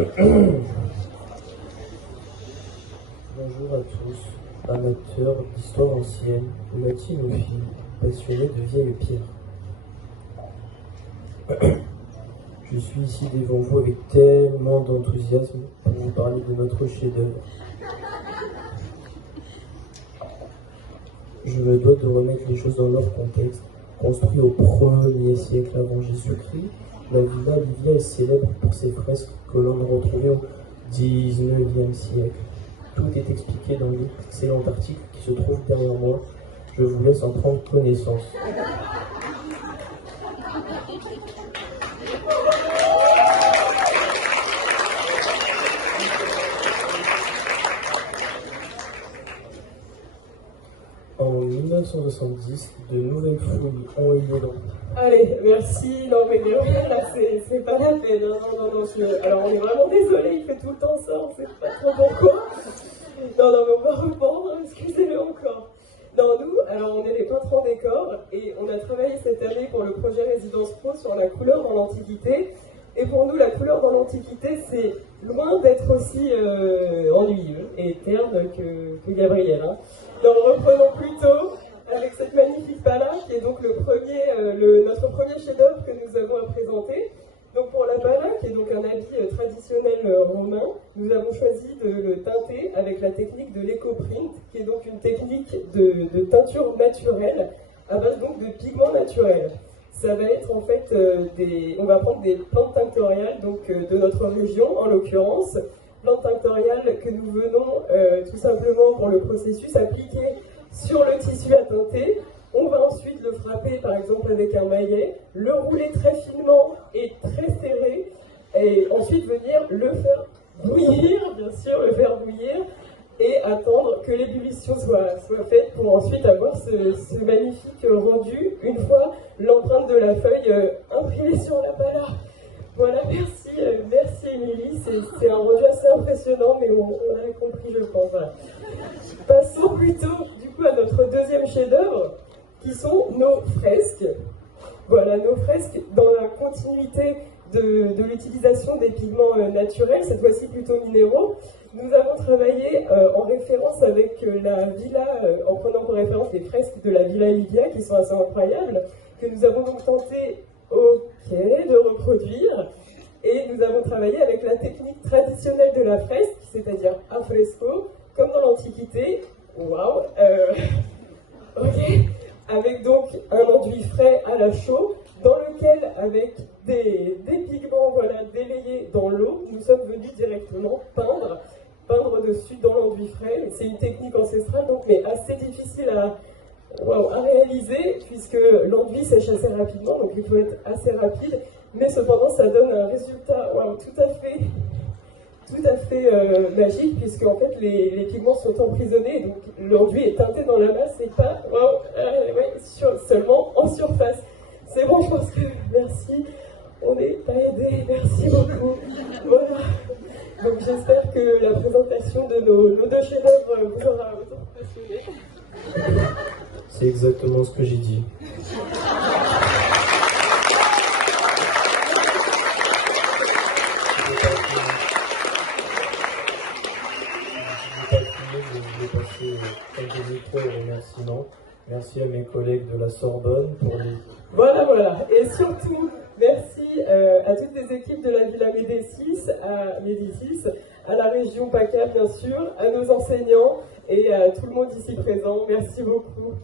Bonjour à tous, amateurs d'histoire ancienne, latinophiles, passionnés de vieilles pierres. Je suis ici devant vous avec tellement d'enthousiasme pour vous parler de notre chef-d'œuvre. Je me dois de remettre les choses dans leur contexte. Construit au 1er siècle avant Jésus-Christ, la Villa Livia est célèbre pour ses fresques que l'on a retrouvées au 19e siècle. Tout est expliqué dans l'excellent article qui se trouve derrière moi. Je vous laisse en prendre connaissance. En 1970, de nouvelles fouilles ont eu lieu. Allez, merci. Non, mais là, c'est pas la peine. Non. Alors, on est vraiment désolé, il fait tout le temps ça, on sait pas trop pourquoi. Non, mais on va reprendre, excusez-le encore. Non, nous, alors, on est des peintres en décor et on a travaillé cette année pour le projet Résidence Pro sur la couleur dans l'Antiquité. Et pour nous, la couleur dans l'Antiquité, c'est loin d'être aussi ennuyeux et terne que Gabriel. Hein. Donc, reprenons plutôt avec cette magnifique pala qui est donc notre premier chef-d'œuvre que nous avons à présenter. Donc pour la pala, qui est donc un habit traditionnel romain, nous avons choisi de le teinter avec la technique de l'éco-print, qui est donc une technique de teinture naturelle à base donc de pigments naturels. Ça va être en fait on va prendre des plantes tinctoriales donc de notre région en l'occurrence, plantes tinctoriales que nous venons tout simplement pour le processus appliquer sur le tissu à teinter. On va ensuite le frapper par exemple avec un maillet, le rouler très finement et très serré, et ensuite venir le faire bouillir, bien sûr, le faire bouillir, et attendre que l'ébullition soit faite pour ensuite avoir ce magnifique rendu, une fois l'empreinte de la feuille imprimée sur la pala. Voilà, merci Émilie, c'est un rendu assez impressionnant, mais on a compris, je pense. Voilà. Passons plutôt du coup à notre deuxième chef-d'œuvre, qui sont nos fresques. Voilà, nos fresques dans la continuité de l'utilisation des pigments naturels, cette fois-ci plutôt minéraux. Nous avons travaillé en référence avec la villa, en prenant pour référence les fresques de la Villa Livia, qui sont assez incroyables, que nous avons donc tenté de reproduire. Et nous avons travaillé avec la technique traditionnelle de la fresque, c'est-à-dire à fresco, comme dans l'Antiquité. Waouh ok. Avec donc un enduit frais à la chaux, dans lequel, avec des pigments délayés dans l'eau, nous sommes venus directement peindre dessus dans l'enduit frais. C'est une technique ancestrale, donc, mais assez difficile à réaliser, puisque l'enduit sèche assez rapidement, donc il faut être assez rapide, mais cependant ça donne un résultat tout à fait magique, puisque en fait les pigments sont emprisonnés, donc l'enduit est teinté dans la masse et pas seulement en surface. C'est bon, je pense que merci, on n'est pas aidé, merci beaucoup. Voilà. Donc j'espère que la présentation de nos deux chefs-d'œuvre vous aura autant passionné. C'est exactement ce que j'ai dit. Je vais passer quelques micros et remerciements. Merci à mes collègues de la Sorbonne pour les... Voilà. Et surtout, merci à toutes les équipes de la Villa Médicis, à la région PACA bien sûr, à nos enseignants et à tout le monde ici présent. Merci beaucoup.